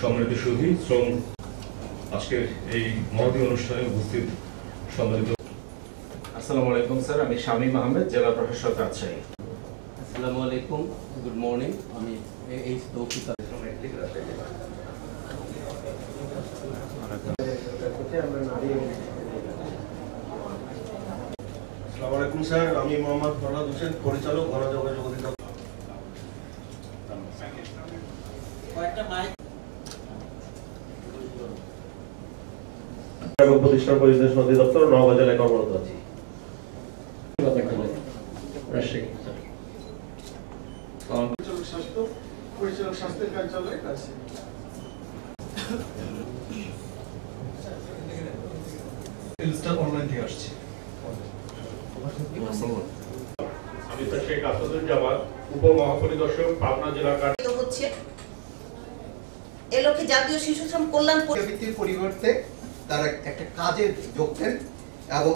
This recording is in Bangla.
সম্মানিত সুধী শ্রম আজকের এই মহতী অনুষ্ঠানে উপস্থিত সম্মানিত। আসসালামু আলাইকুম স্যার, আমি শামীম আহমেদ, জেলা প্রশাসক রাজশাহী। আসসালামু আলাইকুম, গুড মর্নিং। আমি এই তৌফিক। আসসালামু আলাইকুম স্যার, আমি মোহাম্মদ ফরহাদ হোসেন, পরিচালক গণযোগাযোগ অধিদপ্তর। এবং প্রতিষ্ঠান পরিদর্শন অধিদপ্তর নওগাঁ জেলায় কর্মরত আছি। পরিচালক স্বাস্থ্যের কার্যালয় আছে। অনলাইন থেকে আসছে। আমি শেখ আসাদুজ্জামান, উপমহাপরিদর্শক, পাবনা জেলা হচ্ছে এ লক্ষ্যে জাতীয় শিশু শ্রম কল্যাণ পরিবর্তে তারা একটা কাজে যোগ দেন এবং